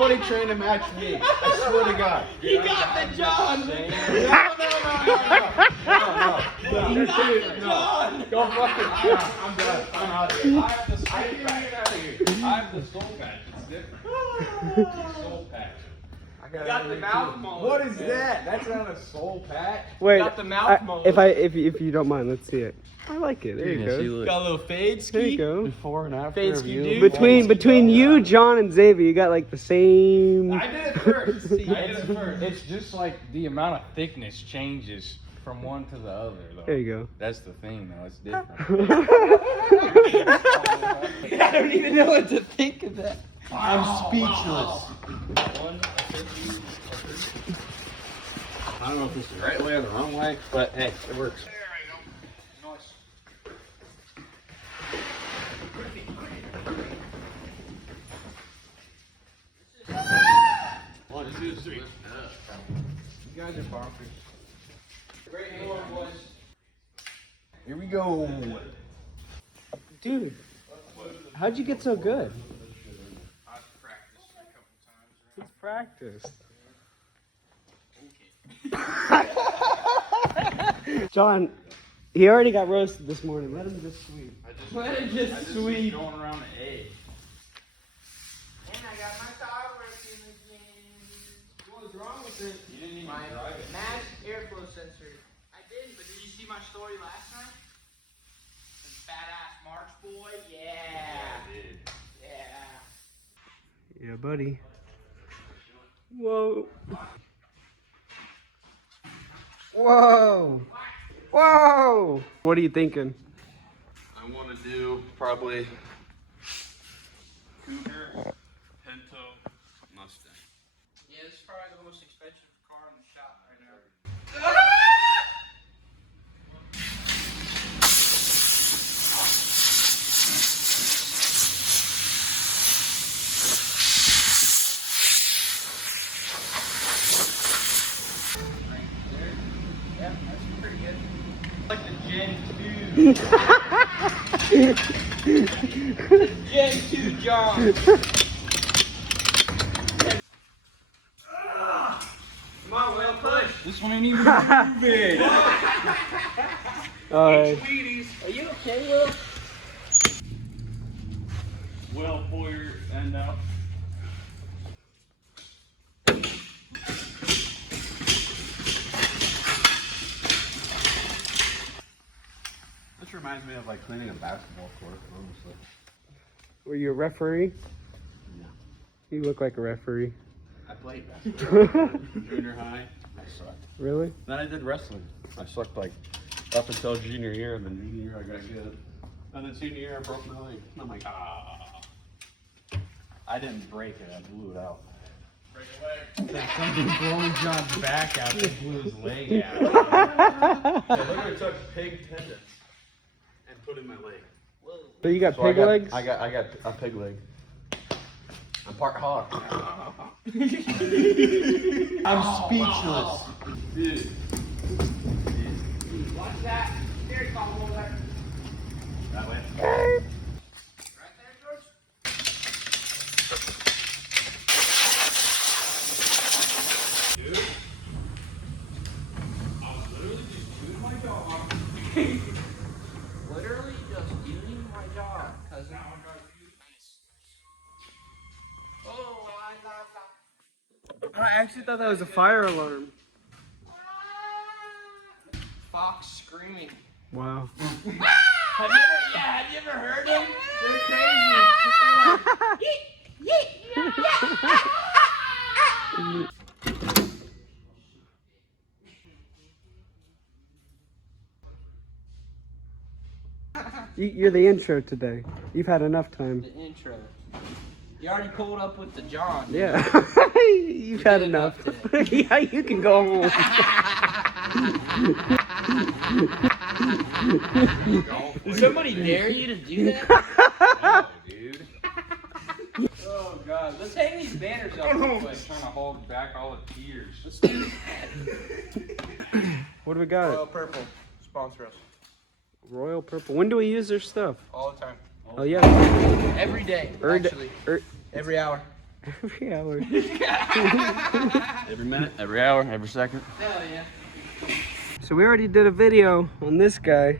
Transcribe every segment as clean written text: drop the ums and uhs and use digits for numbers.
everybody trying to match me. I swear to God. He got the John. No. Go fucking. I'm done. I'm out of here. I have the soul patch. It's different. Soul patch. I got the mouth mold. What is that? That's not a soul patch. Wait, Got the mouth mold. if you don't mind, let's see it. I like it. There you go. Got a little fade ski. There you go. Before and after Fade of ski, you. dude. Between you, John, and Xavier, you got like the same. I did it first. It's just like the amount of thickness changes from one to the other, though. There you go. That's the thing, though. It's different. I don't even know what to think of that. I'm speechless. I don't know if this is the right way or the wrong way, but hey, it works. One, two, three. You guys are bonkers. Great hand, boys. Here we go. Dude, how'd you get so good? I've practiced a couple times. It's practiced. John, he already got roasted this morning. Let him just sweep. Let it just sweep. Going around the egg. And I got my tire working again. What's wrong with it? You didn't even My drive it. mass airflow sensor. I didn't, but did you see my story last night? The badass March boy? Yeah. Dude. Yeah. Yeah, buddy. Whoa. Whoa. Whoa. What are you thinking? I want to do probably Cougar, Pinto, Mustang. Yeah, this is probably the most expensive car in the shop right now. Yeah, that's pretty good. Like the Gen 2. Gen 2 John. Come on, Will, push. This one ain't even moving. Alright. Are you okay, Will? Well, pull your end out. This reminds me of like cleaning a basketball court, honestly. Were you a referee? No. You look like a referee. I played basketball. Junior high, I sucked. Really? Then I did wrestling. I sucked like up until junior year, and then junior year I got good. And then senior year I broke my leg. And I'm like, ah. I didn't break it, I blew it out. Something blowing John's back out and blew his leg out. I literally took pig tendons and put in my leg. So you got So pig legs? I got a pig leg. I'm part hog. I'm speechless. Dude. Watch that. There you go, over there. That way. Right there, George. Dude. I was literally just doing my job. Literally just doing my job, cousin. Nice. Oh, I actually thought that was a fire alarm. Fox screaming. Wow. Have you ever heard them? They're crazy. You're the intro today. You've had enough time. The intro. You already pulled up with the John. Yeah. You've had did enough. enough Yeah, you can go home. Did somebody dare you to do that? No, dude. Oh god, let's hang these banners up real quick. Trying to hold back all the tears. Let's do that. What do we got? Royal Purple, sponsor us. Royal Purple. When do we use their stuff? All the time. Oh yeah. Every day, Every day- actually. Every hour. Every hour. Every minute, every hour, every second. Hell yeah. So we already did a video on this guy.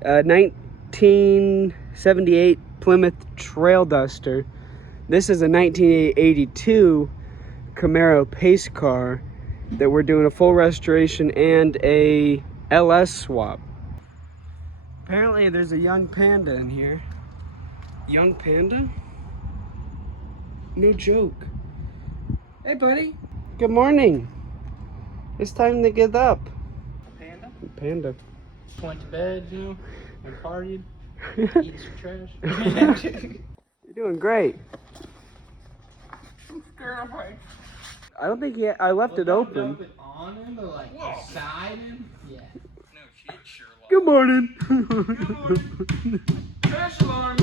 1978 Plymouth Trail Duster. This is a 1982 Camaro pace car that we're doing a full restoration and a LS swap. Apparently there's a young panda in here. Young panda? No joke. Hey buddy. Good morning. It's time to get up. Panda? Panda. Went to bed, you know, and partied. Eat some trash. You're doing great. I don't think I left it open. Dump it on him, but like beside him? Yeah. No shit, Sherlock. Good morning. Crash alarm.